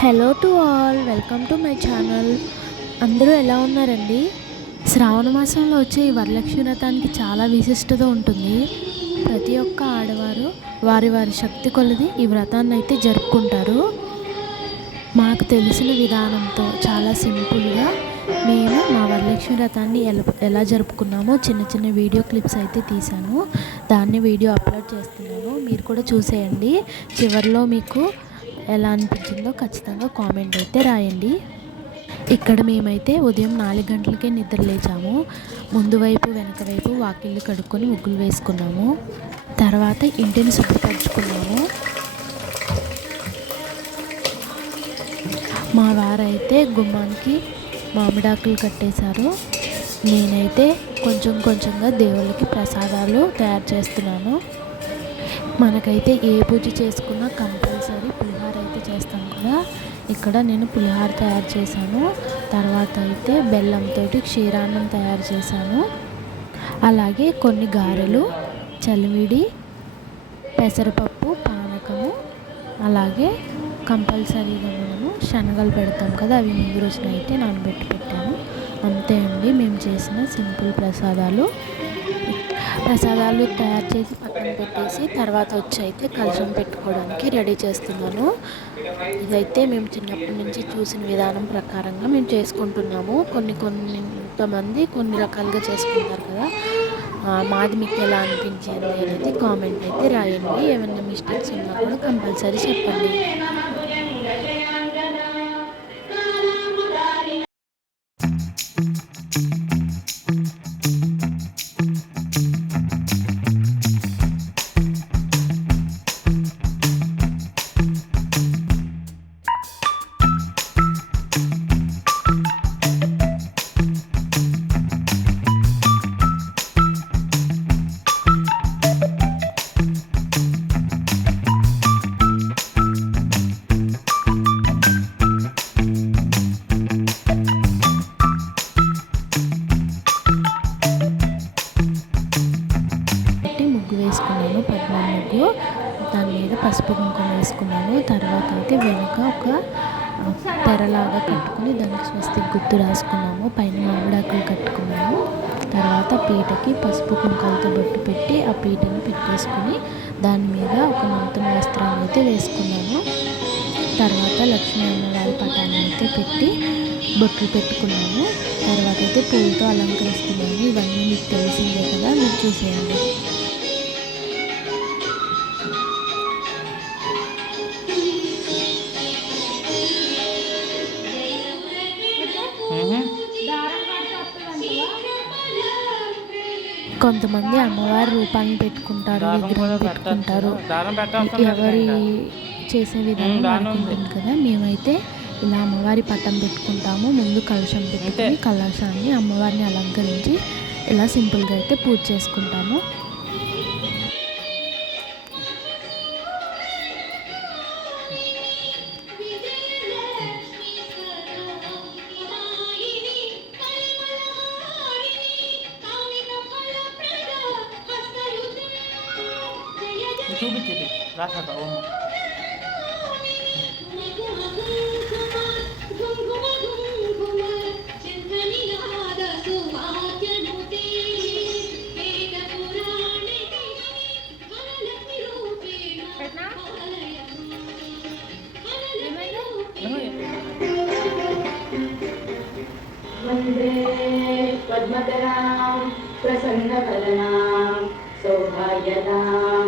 Hello to all welcome to my channel అందరూ ఎలా ఉన్నారండి? శ్రావణ మాసంలో వచ్చే ఈ వరలక్ష్మి వ్రతానికి చాలా విశిష్టత ఉంటుంది. ప్రతి ఒక్క ఆడవారు వారి వారి శక్తి కొలది ఈ వ్రతాన్ని అయితే జరుపుకుంటారు. మాకు తెలిసిన విధానంతో చాలా సింపుల్గా మేము మా వరలక్ష్మి వ్రతాన్ని ఎలా ఎలా జరుపుకున్నామో చిన్న చిన్న వీడియో క్లిప్స్ అయితే తీసాను దాన్ని వీడియో అప్లోడ్ చేస్తున్నాను. మీరు కూడా చూసేయండి. చివరిలో మీకు ఎలా అనిపించిందో ఖచ్చితంగా కామెంట్ అయితే రాయండి. ఇక్కడ మేమైతే ఉదయం నాలుగు గంటలకే నిద్ర లేచాము. ముందు వైపు వెనక వైపు వాకిళ్ళు కడుక్కొని ముగ్గులు వేసుకున్నాము. తర్వాత ఇంటిని శుభ్రపరచుకున్నాము. మా వారైతే గుమ్మానికి మామిడాకులు కట్టేశారు. నేనైతే కొంచెం కొంచెంగా దేవుళ్ళకి ప్రసాదాలు తయారు చేస్తున్నాను. మనకైతే ఏ పూజ చేసుకున్నా కంపల్సరీ ఇక్కడ నేను పులిహార తయారు చేశాను. తర్వాత అయితే బెల్లంతో క్షీరాన్నం తయారు చేశాను. అలాగే కొన్ని గారెలు చలివిడి పెసరపప్పు పానకము అలాగే కంపల్సరీగా మనము శనగలు పెడతాం కదా అవి ముందు రోజున అయితే నానబెట్టి పెట్టాను. అంతే అండి మేము చేసిన సింపుల్ ప్రసాదాలు. ప్రసాదాలు తయారు చేసి పక్కన పెట్టేసి తర్వాత వచ్చి అయితే కలశం పెట్టుకోవడానికి రెడీ చేస్తున్నాను. ఇదైతే మేము చిన్నప్పటి నుంచి చూసిన విధానం ప్రకారంగా మేము చేసుకుంటున్నాము. కొన్ని కొన్ని కొంతమంది కొన్ని రకాలుగా చేసుకుంటారు కదా. మాది మీకు ఎలా అనిపించింది అనేది కామెంట్ అయితే రాయండి. ఏమైనా మిస్టేక్స్ ఉన్నా కూడా కంపల్సరీ చెప్పండి. పసుపు కుంకుమ వేసుకున్నాను. తర్వాత అయితే వెనుక ఒక తెరలాగా కట్టుకుని దానికి స్వస్తి గుర్తు రాసుకున్నాము. పైన మామిడాకులు కట్టుకున్నాము. తర్వాత పీటకి పసుపు కుంకాలతో బొట్టు పెట్టి ఆ పీటను పెట్టేసుకుని దాని మీద ఒక నూతన వస్త్రాన్ని అయితే వేసుకున్నాము. తర్వాత లక్ష్మీ అమ్మవారి పటాన్ని అయితే పెట్టి బొట్లు పెట్టుకున్నాము. తర్వాత అయితే పూలతో అలంకరిస్తున్నాము. ఇవన్నీ మీకు తెలిసిందే కదా. మీరు చూసేయండి. కొంతమంది అమ్మవారి రూపాన్ని పెట్టుకుంటారు విగ్రహం పెట్టుకుంటారు. ఎవరి చేసే విధానం ఉంటుంది కదా. మేమైతే ఇలా అమ్మవారి పట్టం పెట్టుకుంటాము. ముందు కలశం పెట్టుకుని కలశాన్ని అమ్మవారిని అలంకరించి ఇలా సింపుల్గా అయితే పూజ చేసుకుంటాము. చూపించేది రాసాక ఓ वन्दे पद्मकरां प्रसन्नवदनां सौभाग्यदां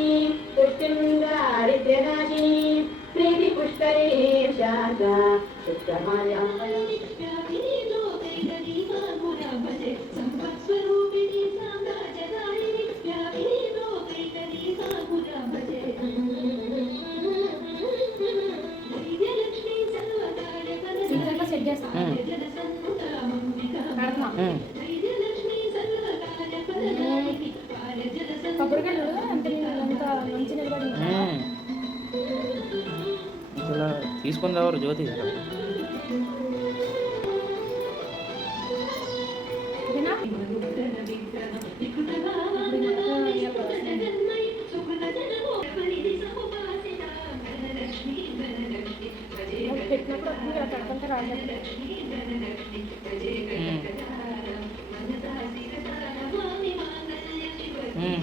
శ్రీకృష్ణాష్టమి పుష్టింగ హరిద్రరాశిని ప్రీతి పుష్కరే శాంత శుక్రమాయ Mm. అసలు తీసుకుంది ఎవరు జ్యోతి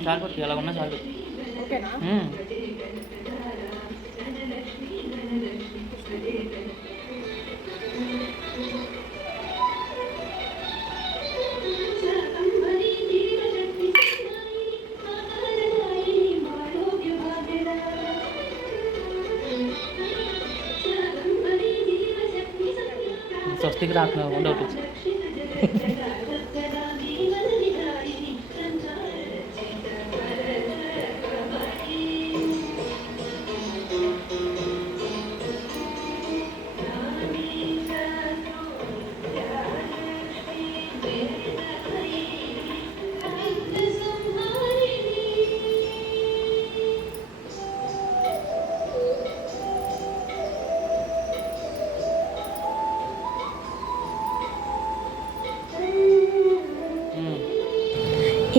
చాలు అలా ఉన్నా చాలు. ఓకేనా? Plastik wrap na, no, no,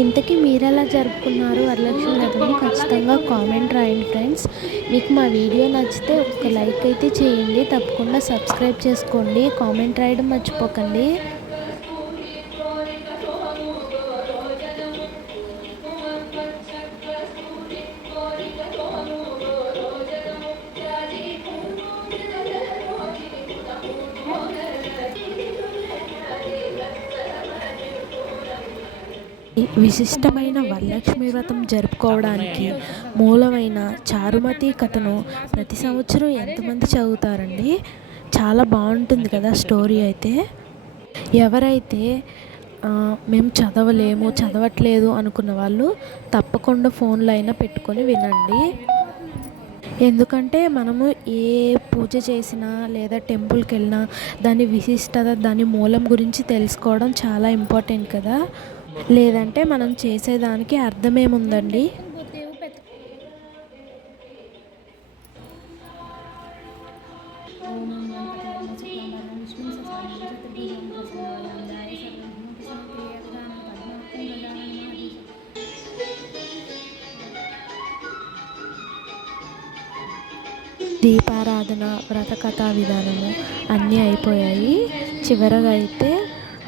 ఇంతకీ మీరు ఎలా జరుపుకున్నారు వరలక్ష్మి వ్రతం ఖచ్చితంగా కామెంట్ రాయండి ఫ్రెండ్స్. మీకు మా వీడియో నచ్చితే ఒక లైక్ అయితే చేయండి. తప్పకుండా సబ్స్క్రైబ్ చేసుకోండి. కామెంట్ రాయడం మర్చిపోకండి. విశిష్టమైన వరలక్ష్మి వ్రతం జరుపుకోవడానికి మూలమైన చారుమతి కథను ప్రతి సంవత్సరం ఎంతమంది చదువుతారండి? చాలా బాగుంటుంది కదా స్టోరీ అయితే. ఎవరైతే మేము చదవలేము చదవట్లేదు అనుకున్న వాళ్ళు తప్పకుండా ఫోన్లో అయినా పెట్టుకొని వినండి. ఎందుకంటే మనము ఏ పూజ చేసినా లేదా టెంపుల్కి వెళ్ళినా దాని విశిష్టత దాని మూలం గురించి తెలుసుకోవడం చాలా ఇంపార్టెంట్ కదా. లేదంటే మనం చేసేదానికి అర్థమేముందండి? దీపారాధన వ్రతకథా విధానము అన్నీ అయిపోయాయి. చివరగా అయితే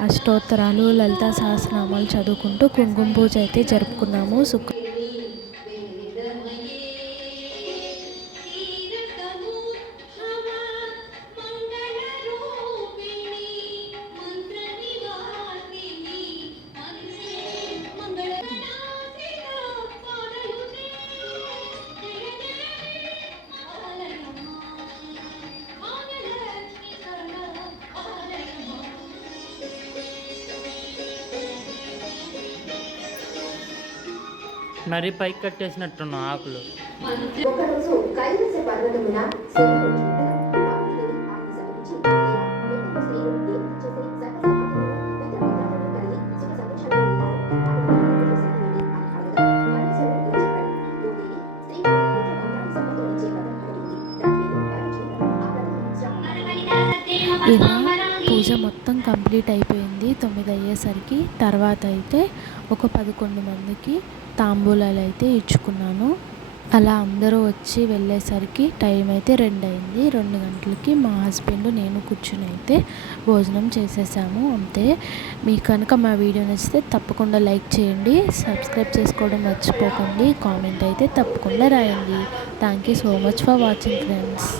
అష్టోత్తరాలు లలిత సహస్రనామాలు చదువుకుంటూ కుంకుమ పూజ అయితే జరుపుకున్నాము. శుక్ర మరీ పైకి కట్టేసినట్టున్న ఆకులు ఇలా పూజ మొత్తం కంప్లీట్ అయిపోయింది తొమ్మిది అయ్యేసరికి తర్వాత అయితే ఒక పదకొండు మందికి తాంబూలాలు అయితే ఇచ్చుకున్నాను. అలా అందరూ వచ్చి వెళ్ళేసరికి టైం అయితే రెండు అయింది రెండు గంటలకి మా హస్బెండ్ నేను కూర్చుని అయితే భోజనం చేసేసాము. అంతే. మీకు కనుక మా వీడియో నచ్చితే తప్పకుండా లైక్ చేయండి. సబ్స్క్రైబ్ చేసుకోవడం మర్చిపోకండి. కామెంట్ అయితే తప్పకుండా రాయండి. Thank you so much for watching friends.